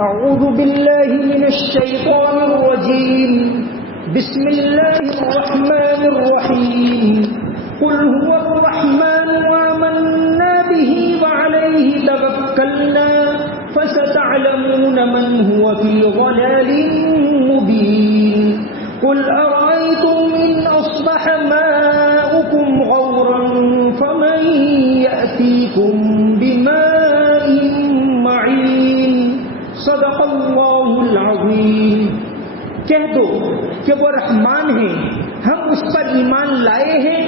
أعوذ بالله من الشيطان الرجيم. بسم الله الرحمن الرحيم. قل هو الرحمن آمنا به وعليه توكلنا فستعلمون من هو في ضلال مبين. قل أرأيتم إن أصبح ماؤكم غورا فمن يأتيكم بماء معين. صدق اللہ العظیم. کہہ دو کہ وہ رحمان ہے، ہم اس پر ایمان لائے ہیں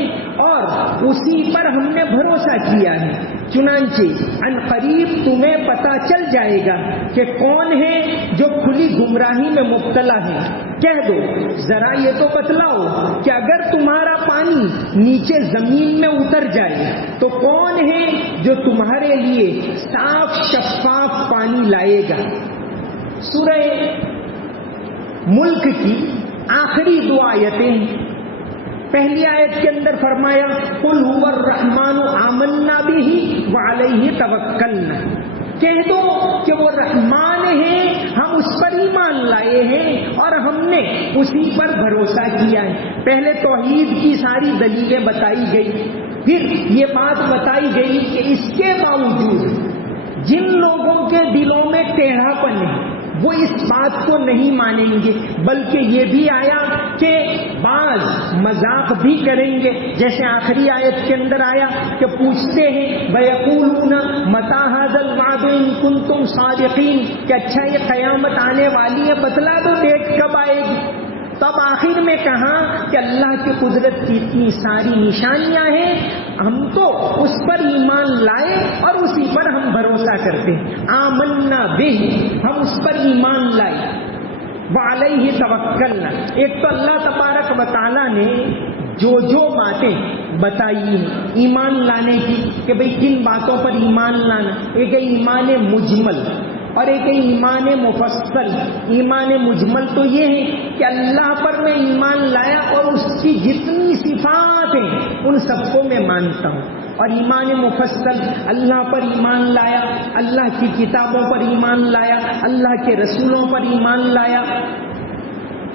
اور اسی پر ہم نے بھروسہ کیا ہے. چنانچہ ان قریب تمہیں پتہ چل جائے گا کہ کون ہے جو کھلی گمراہی میں مبتلا ہے. کہہ دو ذرا یہ تو بتلاؤ کہ اگر تمہارا پانی نیچے زمین میں اتر جائے تو کون ہے جو تمہارے لیے صاف شفاف پانی لائے گا. سورہ ملک کی آخری دو آیتیں. پہلی آیت کے اندر فرمایا قل هو الرحمن آمنا به وعلیہ توکلنا. کہہ دو کہ وہ رحمان ہے، ہم اس پر ایمان لائے ہیں اور ہم نے اسی پر بھروسہ کیا ہے. پہلے توحید کی ساری دلیلیں بتائی گئی، پھر یہ بات بتائی گئی کہ اس کے باوجود جن لوگوں کے دلوں میں ٹیڑھا پن ہے وہ اس بات کو نہیں مانیں گے، بلکہ یہ بھی آیا کہ بعض مذاق بھی کریں گے. جیسے آخری آیت کے اندر آیا کہ پوچھتے ہیں وَيَقُولُونَ مَتَىٰ هَٰذَا الْوَعْدُ إِن كُنتُمْ صَادِقِينَ کہ اچھا یہ قیامت آنے والی ہے، بتلا دو ڈیٹ کب آئے گی. تب آخر میں کہا کہ اللہ کی قدرت کی اتنی ساری نشانیاں ہیں، ہم تو اس پر ایمان لائے اور اسی پر ہم بھروسہ کرتے ہیں. آمنا بہ، ہم اس پر ایمان لائے. وعلیہ توکلنا، ایک تو اللہ تبارک و تعالیٰ نے جو باتیں بتائی ہیں ایمان لانے کی کہ بھئی کن باتوں پر ایمان لانا. ایک ہے ایمان مجمل اور ایک ہے ایمان مفصل. ایمان مجمل تو یہ ہے کہ اللہ پر میں ایمان لایا اور اس کی جتنی صفات ہیں ان سب کو میں مانتا ہوں. اور ایمان مفصل اللہ پر ایمان لایا، اللہ کی کتابوں پر ایمان لایا، اللہ کے رسولوں پر ایمان لایا،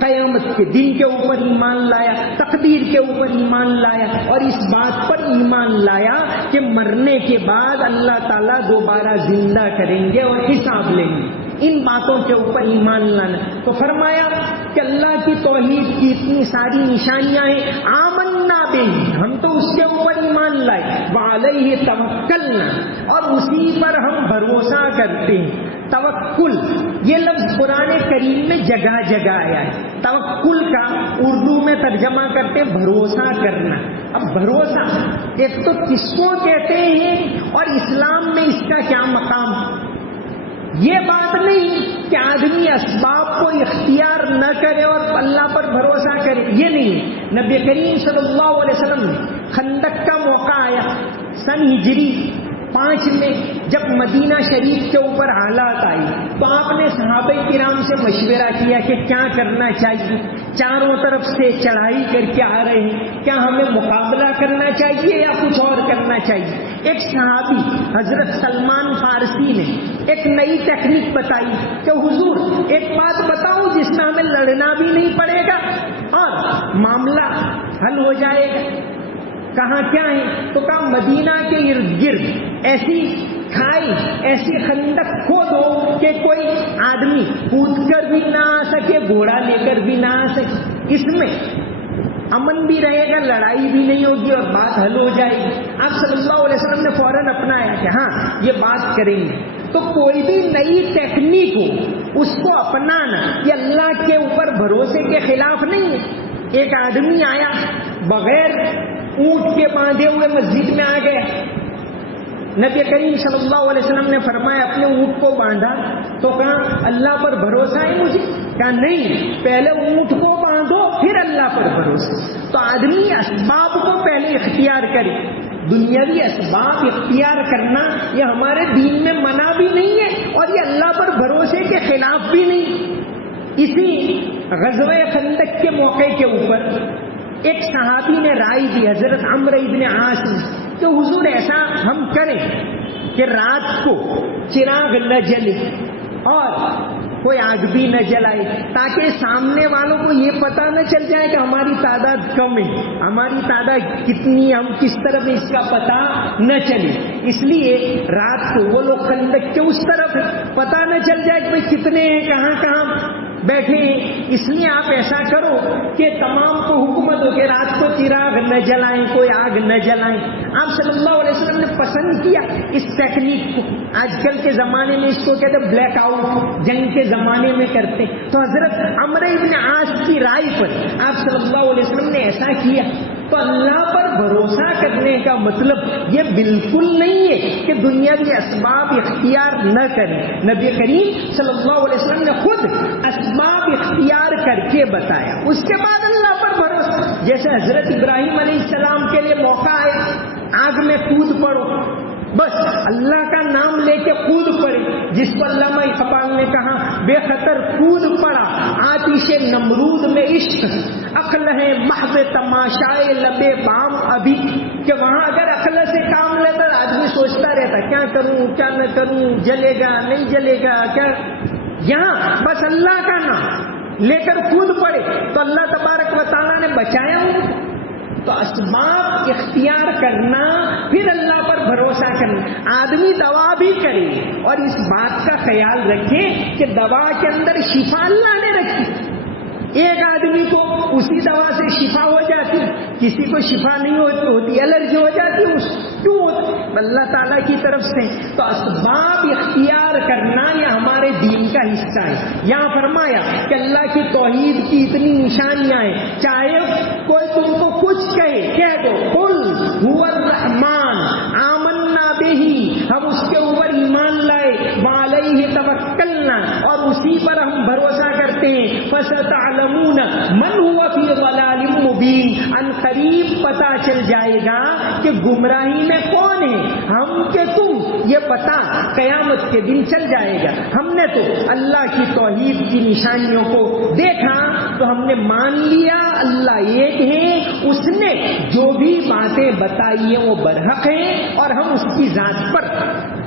قیامت کے دن کے اوپر ایمان لایا، تقدیر کے اوپر ایمان لایا، اور اس بات پر ایمان لایا کہ مرنے کے بعد اللہ تعالیٰ دوبارہ زندہ کریں گے اور حساب لیں گے. ان باتوں کے اوپر ایمان لانا. تو فرمایا کہ اللہ کی توحید کی اتنی ساری نشانیاں ہیں. آمنا بہ، ہم تو اس کے اوپر ایمان لائے. وعلیہ توکلنا، اور اسی پر ہم بھروسہ کرتے ہیں. توکل یہ لفظ قرآن کریم میں جگہ جگہ آیا ہے. توکل کا اردو میں ترجمہ کرتے بھروسہ کرنا. اب بھروسہ ایک تو کس کو کہتے ہیں اور اسلام میں اس کا کیا مقام. یہ بات نہیں کہ آدمی اسباب کو اختیار نہ کرے اور اللہ پر بھروسہ کرے، یہ نہیں. نبی کریم صلی اللہ علیہ وسلم نے خندق کا موقع آیا سن ہجری 5 میں جب مدینہ شریف کے اوپر حالات آئی تو آپ نے صحابہ کرام سے مشورہ کیا کہ کیا کرنا چاہیے. چاروں طرف سے چڑھائی کر کے آ رہے ہیں، کیا ہمیں مقابلہ کرنا چاہیے یا کچھ اور کرنا چاہیے. ایک صحابی حضرت سلمان فارسی نے ایک نئی ٹیکنیک بتائی کہ حضور ایک بات بتاؤں جس میں ہمیں لڑنا بھی نہیں پڑے گا اور معاملہ حل ہو جائے گا. کہاں کیا ہے تو کہا مدینہ کے ارد گرد ایسی کھائی، ایسی خندق کھودو کہ کوئی آدمی کود کر بھی نہ آ سکے، گھوڑا لے کر بھی نہ آ سکے. اس میں امن بھی رہے گا، لڑائی بھی نہیں ہوگی اور بات حل ہو جائے گی. آپ صلی اللہ علیہ وسلم نے فوراً اپنایا کہ ہاں یہ بات کریں گے. تو کوئی بھی نئی ٹیکنیک ہو اس کو اپنانا یہ اللہ کے اوپر بھروسے کے خلاف نہیں ہے. ایک آدمی آیا بغیر اونٹ کے باندھے ہوئے مسجد میں آ گیا. نبی کریم صلی اللہ علیہ وسلم نے فرمایا اپنے اونٹ کو باندھا تو کہا اللہ پر بھروسہ ہے مجھے. کہا نہیں، پہلے اونٹ کو باندھو پھر اللہ پر بھروسہ. تو آدمی اسباب کو پہلے اختیار کرے. دنیاوی اسباب اختیار کرنا یہ ہمارے دین میں منع بھی نہیں ہے اور یہ اللہ پر بھروسے کے خلاف بھی نہیں. اسی غزوہ خندق کے موقع کے اوپر ایک صحابی نے رائے دی حضرت عمرو ابن عاص کہ حضور ایسا ہم کریں کہ رات کو چراغ نہ جلے اور کوئی آگ بھی نہ جلائے، تاکہ سامنے والوں کو یہ پتہ نہ چل جائے کہ ہماری تعداد کم ہے، ہماری تعداد کتنی، ہم کس طرف اس کا پتہ نہ چلے۔ اس لیے رات کو وہ لوگ خندق کے اس طرف پتہ نہ چل جائے کہ بھئی کتنے ہیں، کہاں کہاں بیٹھے ہیں۔ اس لیے آپ ایسا کرو کہ تمام کو حکومت ہو کہ رات کو چراغ نہ جلائیں، کوئی آگ نہ جلائیں۔ آپ صلی اللہ علیہ وسلم نے پسند کیا اس ٹیکنیک کو۔ آج کل کے زمانے میں اس کو کہتے ہیں بلیک آؤٹ، جنگ کے زمانے میں کرتے، تو حضرت عمرو بن عاص کی رائے پر آپ صلی اللہ علیہ وسلم نے ایسا کیا۔ تو اللہ پر بھروسہ کرنے کا مطلب یہ بالکل نہیں ہے کہ دنیاوی اسباب اختیار نہ کریں۔ نبی کریم صلی اللہ علیہ وسلم نے خود اسباب اختیار کر کے بتایا، اس کے بعد اللہ پر بھروسہ۔ جیسے حضرت ابراہیم علیہ السلام کے لیے موقع ہے، آگ میں کود پڑو، بس اللہ کا نام لے کے کود پڑے، جس کو علامہ اقبال نے کہا بے خطر کود پڑا آتش نمرود میں عشق، عقل ہے محض تماشائے لبے بام ابھی، کہ وہاں اگر عقل سے کام لیتا آدمی سوچتا رہتا کیا کروں کیا نہ کروں، جلے گا نہیں جلے گا کیا، یہاں بس اللہ کا نام لے کر کود پڑے تو اللہ تبارک و تعالیٰ نے بچایا ہوں۔ تو اسباب اختیار کرنا، پھر اللہ پر بھروسہ کرنا۔ آدمی دوا بھی کرے اور اس بات کا خیال رکھے کہ دوا کے اندر شفا اللہ نے رکھی۔ ایک آدمی کو اسی دوا سے شفا ہو جاتی، کسی کو شفا نہیں ہوتی، الرجی ہو جاتی، کیوں ہوتی؟ اللہ تعالیٰ کی طرف سے۔ تو اسباب اختیار کرنا یہ ہمارے دین کا حصہ ہے۔ یہاں فرمایا کہ اللہ کی توحید کی اتنی نشانیاں ہیں، چاہے کوئی تم کو کچھ کہے کہہ دو، قل هو الرحمن آمنا بہ، ہم اس کے اوپر ایمان لائے، وعلیہ توکلنا، اور اسی پر ہم بھروسہ کرتے ہیں، فستعلمون من هو فی ضلال مبین، ان قریب پتہ چل جائے گا کہ گمراہی میں کون ہے، ہم کہ تم، یہ پتہ قیامت کے دن چل جائے گا۔ ہم نے تو اللہ کی توحید کی نشانیوں کو دیکھا تو ہم نے مان لیا اللہ ایک ہے، اس نے جو بھی باتیں بتائی ہیں وہ برحق ہیں، اور ہم اس کی ذات پر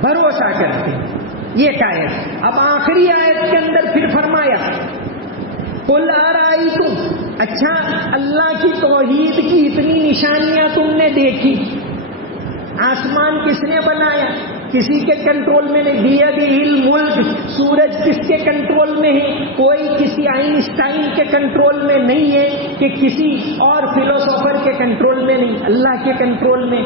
بھروسہ کرتے ہیں۔ یہ آیت۔ اب آخری آیت کے اندر پھر فرمایا قل ارائیتم، اچھا اللہ کی توحید کی اتنی نشانیاں تم نے دیکھی، آسمان کس نے بنایا؟ کسی کے کنٹرول میں نہیں، بیدہ الملک، سورج کس کے کنٹرول میں ہے؟ کوئی کسی آئنسٹائن کے کنٹرول میں نہیں ہے کہ کسی اور فلسفر کے کنٹرول میں نہیں، اللہ کے کنٹرول میں۔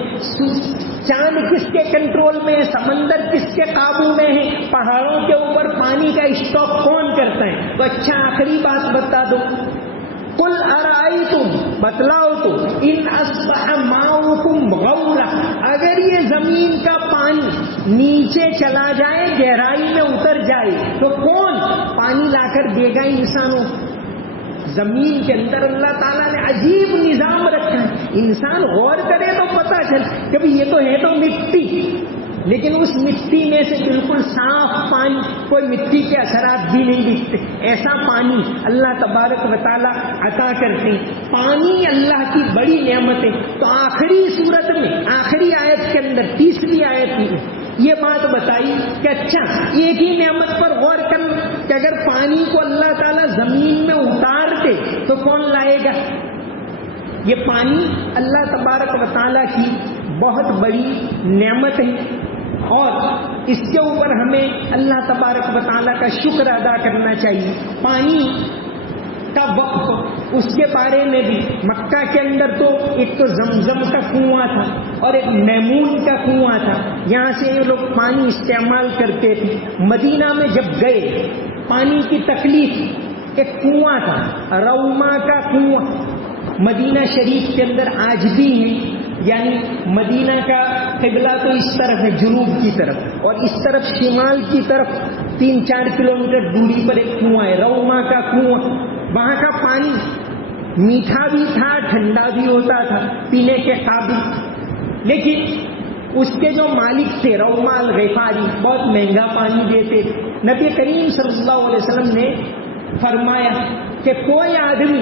چاند کس کے کنٹرول میں ہے؟ سمندر کس کے قابو میں ہے؟ پہاڑوں کے اوپر پانی کا اسٹاک کون کرتا ہے؟ تو اچھا آخری بات بتا دو، قل ارائیتم، بتلاؤ تو، ان اصبح ماؤکم غورا، اگر یہ زمین کا پانی نیچے چلا جائے، گہرائی میں اتر جائے، تو کون پانی لا کر دے گا انسانوں؟ زمین کے اندر اللہ تعالیٰ نے عجیب نظام رکھا ہے، انسان غور کرے تو پتہ چل کہ یہ تو ہے تو مٹی، لیکن اس مٹی میں سے بالکل صاف پانی، کوئی مٹی کے اثرات بھی نہیں دکھتے، ایسا پانی اللہ تبارک و تعالیٰ عطا کرتے ہیں۔ پانی اللہ کی بڑی نعمت ہے۔ تو آخری صورت میں، آخری آیت کے اندر، تیسری آیت میں یہ بات بتائی کہ اچھا ایک ہی نعمت پر غور کرنا کہ اگر پانی کو اللہ تعالیٰ زمین میں اتارتے تو کون لائے گا؟ یہ پانی اللہ تبارک و تعالیٰ کی بہت بڑی نعمت ہے، اور اس کے اوپر ہمیں اللہ تبارک و تعالیٰ کا شکر ادا کرنا چاہیے۔ پانی کا وقف، اس کے بارے میں بھی مکہ کے اندر تو ایک تو زمزم کا کنواں تھا اور ایک میمون کا کنواں تھا، یہاں سے یہ لوگ پانی استعمال کرتے تھے۔ مدینہ میں جب گئے، پانی کی تکلیف، ایک کنواں تھا روما کا کنواں، مدینہ شریف کے اندر آج بھی ہے، یعنی مدینہ کا قبلہ تو اس طرف ہے جنوب کی طرف، اور اس طرف شمال کی طرف 3-4 کلومیٹر دوری پر ایک کنواں ہے، روما کا کنواں۔ وہاں کا پانی میٹھا بھی تھا، ٹھنڈا بھی ہوتا تھا، پینے کے قابل، لیکن اس کے جو مالک تھے روما الغفاری، بہت مہنگا پانی دیتے تھے۔ نبی کریم صلی اللہ علیہ وسلم نے فرمایا کہ کوئی آدمی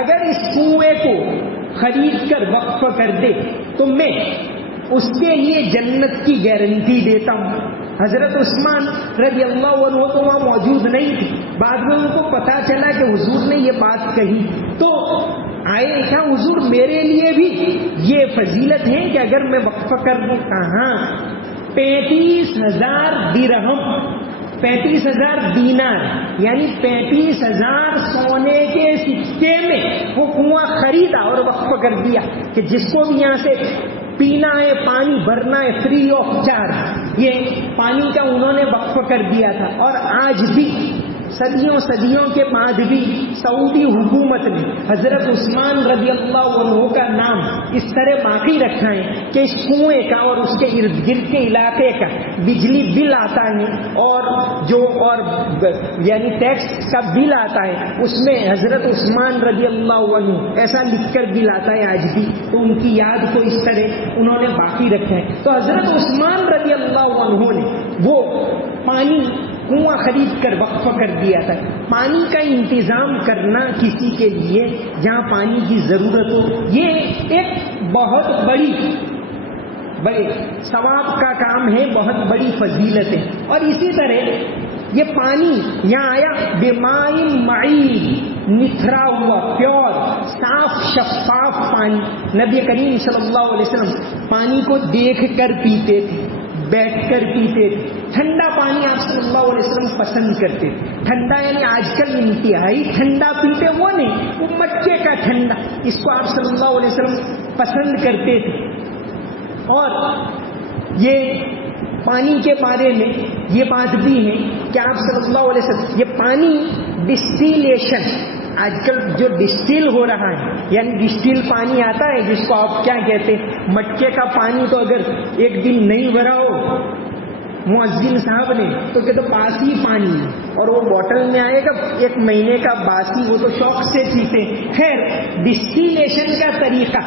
اگر اس کنویں کو خرید کر وقف کر دے تو میں اس کے لیے جنت کی گارنٹی دیتا ہوں۔ حضرت عثمان رضی اللہ عنہ تو وہاں موجود نہیں تھے. بعد میں ان کو پتا چلا کہ حضور نے یہ بات کہی تو آئے کیا حضور میرے لیے بھی یہ فضیلت ہے کہ اگر میں وقف کر دوں؟ کہاں 35,000 درہم 35,000 دینار یعنی 35,000 سونے کے سکے میں وہ کنواں خریدا اور وقف کر دیا کہ جس کو بھی یہاں سے پینا ہے پانی بھرنا ہے فری آف چارج. یہ پانی کا انہوں نے وقف کر دیا تھا. اور آج بھی صدیوں کے بعد بھی سعودی حکومت نے حضرت عثمان رضی اللہ عنہ کا نام اس طرح باقی رکھا ہے کہ اس کنویں کا اور اس کے ارد گرد کے علاقے کا بجلی بل آتا ہے اور یعنی ٹیکس کا بل آتا ہے اس میں حضرت عثمان رضی اللہ عنہ ایسا لکھ کر بل آتا ہے آج بھی. تو ان کی یاد کو اس طرح انہوں نے باقی رکھا ہے. تو حضرت عثمان رضی اللہ عنہ نے وہ پانی کنواں خرید کر وقف کر دیا تھا. پانی کا انتظام کرنا کسی کے لیے جہاں پانی کی ضرورت ہو یہ ایک بہت بڑے ثواب کا کام ہے, بہت بڑی فضیلت ہے. اور اسی طرح یہ پانی یہاں آیا بماء معین نتھرا ہوا پیور صاف شفاف پانی. نبی کریم صلی اللہ علیہ وسلم پانی کو دیکھ کر پیتے تھے, بیٹھ کر پیتے تھے. ٹھنڈا پانی آپ صلی اللہ علیہ وسلم پسند کرتے تھے. ٹھنڈا یعنی آج کل انتہائی ٹھنڈا پیتے وہ نہیں, وہ مٹکے کا ٹھنڈا, اس کو آپ صلی اللہ علیہ وسلم پسند کرتے تھے. اور یہ پانی کے بارے میں یہ بات بھی ہے کہ آپ صلی اللہ علیہ وسلم یہ پانی ڈسٹیلیشن آج کل جو ڈسٹل ہو رہا ہے یعنی ڈسٹل پانی آتا ہے جس کو آپ کیا کہتے ہیں مٹکے کا پانی, تو اگر ایک دن نہیں بھرا ہو مؤذن صاحب نے تو کہ تو باسی پانی ہے اور وہ بوٹل میں آئے گا 1 مہینے کا باسی, وہ تو شوق سے پیتے. خیر ڈسٹیلیشن کا طریقہ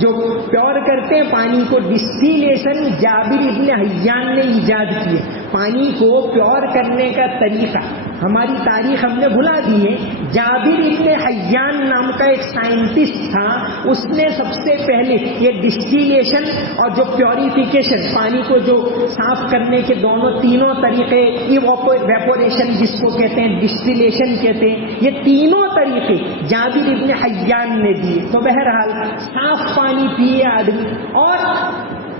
جو پیور کرتے ہیں پانی کو, ڈسٹیلیشن جابر ابن حیان نے ایجاد کیے. پانی کو پیور کرنے کا طریقہ ہماری تاریخ ہم نے بھلا دی ہے. جابر ابن حیان نام کا ایک سائنٹسٹ تھا, اس نے سب سے پہلے یہ ڈسٹیلیشن اور جو پیوریفیکیشن پانی کو جو صاف کرنے کے تینوں طریقے, ایواپوریشن جس کو کہتے ہیں, ڈسٹیلیشن کہتے ہیں, یہ تینوں طریقے جابر ابن حیان نے دیے. تو بہرحال صاف پانی پیے آدمی. اور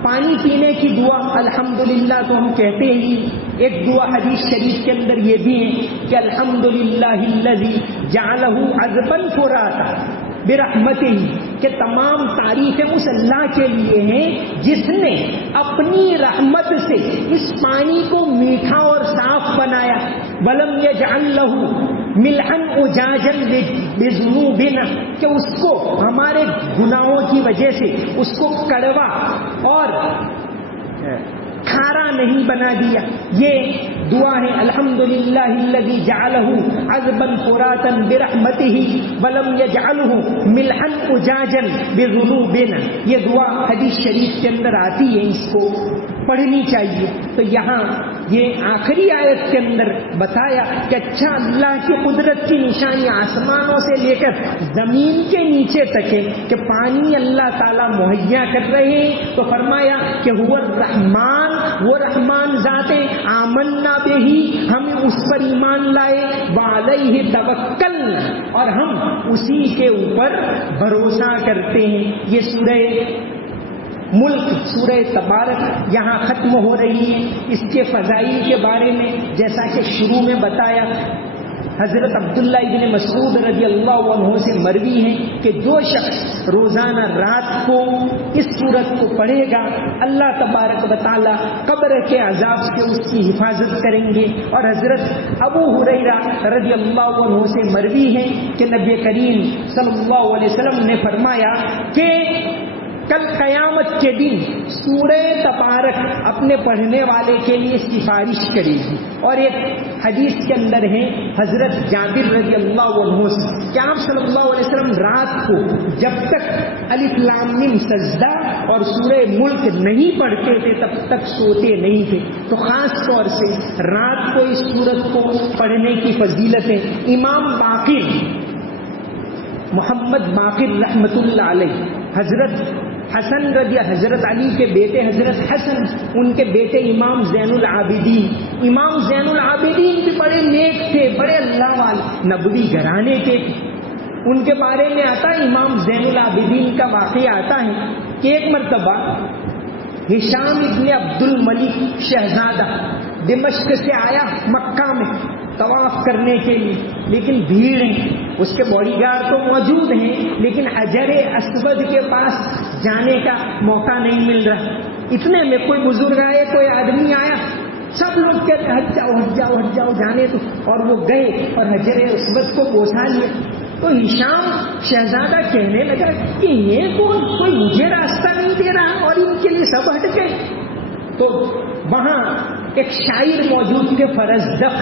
پانی پینے کی دعا الحمدللہ تو ہم کہتے ہی. ایک دعا حدیث شریف کے اندر یہ بھی ہے کہ الحمدللہ الذی جعلہ عذبا فراتا برحمتہ, کہ تمام تعریفیں اس اللہ کے لیے ہیں جس نے اپنی رحمت سے اس پانی کو میٹھا اور صاف بنایا. ولم یجعل لہ ملحن اجاجا بذنوبنا, کہ اس کو ہمارے گناہوں کی وجہ سے اس کو کڑوا اور کھارا نہیں بنا دیا. یہ دعا ہے الحمدللہ الذی جعلہ عذبا فراتا برحمتہ ولم یجعلہ ملحا اجاجا بذنوبنا. یہ دعا حدیث شریف کے اندر آتی ہے, اس کو پڑھنی چاہیے. تو یہاں یہ آخری آیت کے اندر بتایا کہ اچھا اللہ کی قدرت کی نشانی آسمانوں سے لے کر زمین کے نیچے تک ہے کہ پانی اللہ تعالیٰ مہیا کر رہے ہیں. تو فرمایا کہ هو الرحمن, وہ رحمان ذات آمنا بہی, ہم اس پر ایمان لائے, وعلیہ توکلنا, اور ہم اسی کے اوپر بھروسہ کرتے ہیں. یہ سورہ ملک سورہ تبارک یہاں ختم ہو رہی ہے. اس کے فضائل کے بارے میں جیسا کہ شروع میں بتایا, حضرت عبداللہ ابن مسعود رضی اللہ عنہ سے مروی ہے کہ جو شخص روزانہ رات کو اس سورت کو پڑھے گا اللہ تبارک و تعالی قبر کے عذاب سے اس کی حفاظت کریں گے. اور حضرت ابو ہریرہ رضی اللہ عنہ سے مروی ہے کہ نبی کریم صلی اللہ علیہ وسلم نے فرمایا کہ کل قیامت کے دن سورہ تبارک اپنے پڑھنے والے کے لیے سفارش کرے گی. اور ایک حدیث کے اندر ہے حضرت جابر رضی اللہ عنہ سے کہ آپ صلی اللہ علیہ وسلم رات کو جب تک الف لام میم سجدہ اور سورہ ملک نہیں پڑھتے تھے تب تک سوتے نہیں تھے. تو خاص طور سے رات کو اس سورت کو پڑھنے کی فضیلت ہے. امام باقر محمد باقر رحمت اللہ علیہ حضرت حسن حضرت علی کے بیٹے حضرت حسن، ان کے بیٹے امام زین العابدین، امام زین العابدین بھی بڑے نیک تھے، بڑے اللہ والے، نبوی گھرانے کے تھے۔ ان کے بارے میں آتا ہے، امام زین العابدین کا واقعہ آتا ہے کہ ایک مرتبہ ہشام ابن عبد الملک شہزادہ دمشق سے آیا مکہ میں طواف کرنے کے لیے، لیکن بھیڑ ہے، اس کے باڈی گارڈ تو موجود ہیں، لیکن حجر اسود کے پاس جانے کا موقع نہیں مل رہا۔ اتنے میں کوئی بزرگ آئے، کوئی آدمی آیا، سب لوگ کہتے ہٹ جاؤ ہٹ جاؤ ہٹ جاؤ جانے تو، اور وہ گئے اور حجر اسود کو بوسا لیا۔ تو ہشام شہزادہ کہنے لگا کہ یہ کوئی مجھے راستہ نہیں دے رہا اور ان کے لیے سب ہٹ گئے۔ تو وہاں ایک شاعر موجود تھے، فرزدق،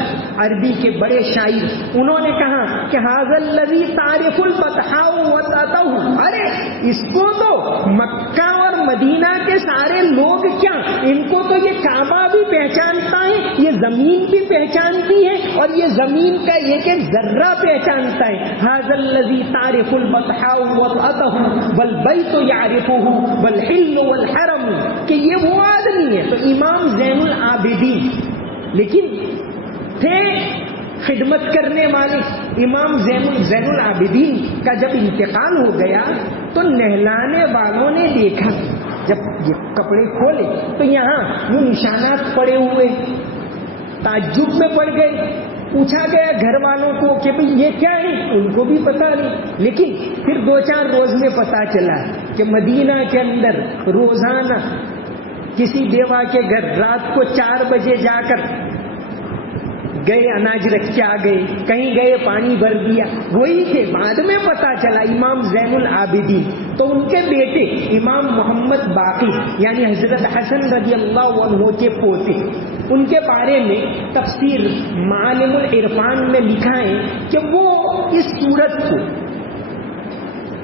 عربی کے بڑے شاعر، انہوں نے کہا کہ ھذا الذی تعرف البطحاء وتأتوه، ارے اس کو تو مکہ اور مدینہ کے سارے لوگ کیا، ان کو تو یہ کعبہ بھی پہچانتا ہے، یہ زمین بھی پہچانتی ہے، اور یہ زمین کا ایک ایک ذرہ پہچانتا ہے۔ ھذا الذی تعرف البطحاء وتأتوه والبیت یعرفه والحل والحرم، کہ یہ وہ آدمی ہے۔ تو امام زین العابدین لیکن تھے خدمت کرنے والے۔ امام زین العابدین کا جب انتقال ہو گیا تو نہلانے والوں نے دیکھا، جب یہ کپڑے کھولے تو یہاں وہ نشانات پڑے ہوئے، تعجب میں پڑ گئے۔ پوچھا گیا گھر والوں کو کہ بھئی یہ کیا ہے، ان کو بھی پتا نہیں، لیکن پھر 2-4 روز میں پتا چلا کہ مدینہ کے اندر روزانہ کسی بیوہ کے گھر رات کو 4 بجے جا کر گئے، اناج رکھ کے آ گئے، کہیں گئے پانی بھر دیا، وہی تھے۔ بعد میں پتا چلا امام زین العابدین، تو ان کے بیٹے امام محمد باقی یعنی حضرت حسن رضی اللہ عنہ کے پوتے، ان کے بارے میں تفسیر معالم العرفان میں لکھا ہے کہ وہ اس سورت کو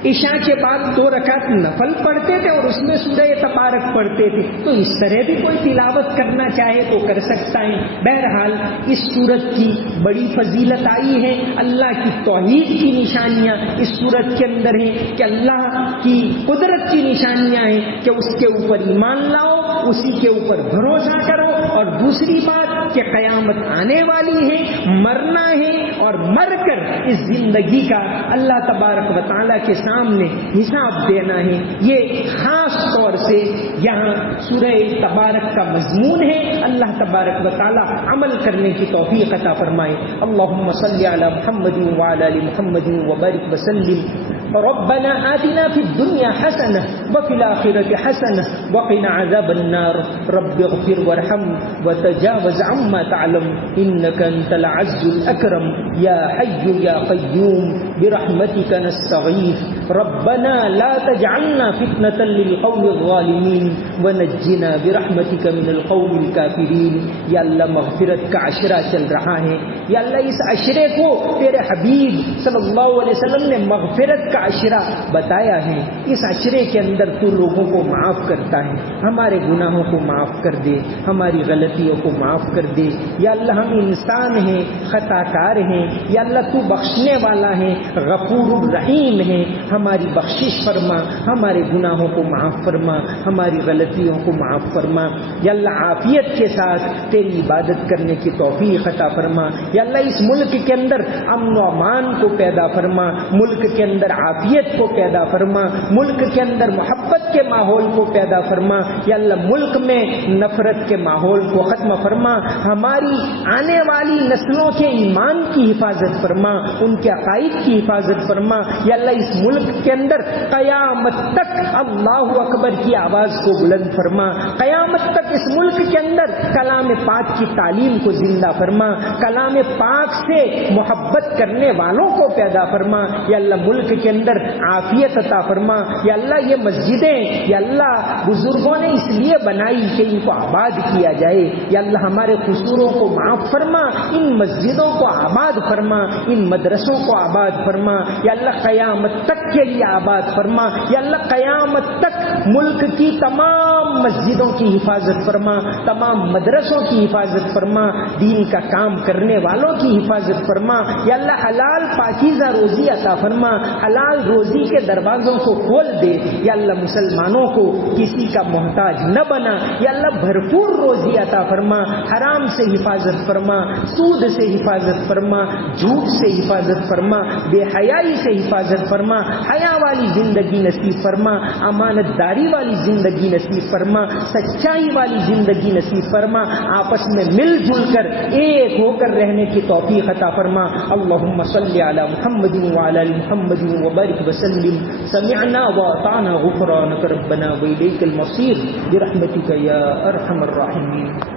عشاء کے بعد 2 رکعت نفل پڑھتے تھے اور اس میں سورہ تبارک پڑھتے تھے۔ تو اس طرح بھی کوئی تلاوت کرنا چاہے تو کر سکتا ہے۔ بہرحال اس سورت کی بڑی فضیلت آئی ہے، اللہ کی توحید کی نشانیاں اس سورت کے اندر ہیں، کہ اللہ کی قدرت کی نشانیاں ہیں کہ اس کے اوپر ایمان لاؤ، اسی کے اوپر بھروسہ کرو، اور دوسری بات کہ قیامت آنے والی ہے، مرنا ہے، اور مر کر اس زندگی کا اللہ تبارک و تعالیٰ کے سامنے حساب دینا ہے۔ یہ خاص طور سے یہاں سورہ تبارک کا مضمون ہے۔ اللہ تبارک و تعالیٰ عمل کرنے کی توفیق عطا فرمائے۔ اللہم صلی علی محمد وعلی آل محمد وبارک وسلم۔ ربنا آتنا فی الدنیا حسنہ وفی الآخرۃ حسنہ وقنا عذاب النار۔ رب اغفر وارحم وتجاوز عما تعلم انک انت العز الاکرم یا حی یا قیوم برحمتک نستغیث۔ ربنا لا تجعلنا فتنة للقوم الظالمین ونجنا برحمتک من القوم الکافرین۔ یا اللہ مغفرت کا عشرہ چل رہا ہے، یا اللہ اس عشرے کو تیرے حبیب صلی اللہ علیہ وسلم نے مغفرت کا عشرہ بتایا ہے۔ اس عشرے کے اندر تو لوگوں کو معاف کرتا ہے، ہمارے گناہوں کو معاف کر دے، ہماری غلطیوں کو معاف کر دے۔ یا اللہ ہم انسان ہیں، خطا کار ہیں، یا اللہ تو بخشنے والا ہے، غفور الرحیم ہے، ہماری بخشش فرما، ہمارے گناہوں کو معاف فرما، ہماری غلطیوں کو معاف فرما۔ یا اللہ عافیت کے ساتھ تیری عبادت کرنے کی توفیق عطا فرما۔ یا اللہ اس ملک کے اندر امن و امان کو پیدا فرما، ملک کے اندر عافیت کو پیدا فرما، ملک کے اندر محبت کے ماحول کو پیدا فرما۔ یا اللہ ملک میں نفرت کے ماحول کو ختم فرما، ہماری آنے والی نسلوں کے ایمان کی حفاظت فرما، ان کے عقائد کی حفاظت فرما۔ یا اللہ اس ملک کے اندر قیامت تک اللہ اکبر کی آواز کو بلند فرما، قیامت تک اس ملک کے اندر کلام پاک کی تعلیم کو زندہ فرما، کلام پاک سے محبت کرنے والوں کو پیدا فرما۔ یا اللہ ملک کے اندر عافیت عطا فرما۔ یا اللہ یہ مسجدیں یا اللہ بزرگوں نے اس لیے بنائی کہ ان کو آباد کیا جائے۔ یا اللہ ہمارے قصوروں کو معاف فرما، ان مسجدوں کو آباد فرما، ان مدرسوں کو آباد فرما۔ یا اللہ قیامت تک کے لیے آباد فرما۔ یا اللہ قیامت تک ملک کی تمام تمام مسجدوں کی حفاظت فرما، تمام مدرسوں کی حفاظت فرما، دین کا کام کرنے والوں کی حفاظت فرما۔ یا اللہ حلال پاکیزہ روزی عطا فرما، حلال روزی کے دروازوں کو کھول دے۔ یا اللہ مسلمانوں کو کسی کا محتاج نہ بنا، یا اللہ بھرپور روزی عطا فرما، حرام سے حفاظت فرما، سود سے حفاظت فرما، جھوٹ سے حفاظت فرما، بے حیائی سے حفاظت فرما، حیا والی زندگی نصیب فرما، امانت داری والی زندگی نصیب فرما، سچائی والی زندگی نصیب فرما، آپس میں مل جل کر ایک ہو کر رہنے کی توفیق عطا فرما۔ اللہم صلی علی محمد وعلی آل محمد وبارک وسلم۔ سمعنا واطعنا غفرانک ربنا والیک المصیر برحمتک یا ارحم الراحمین۔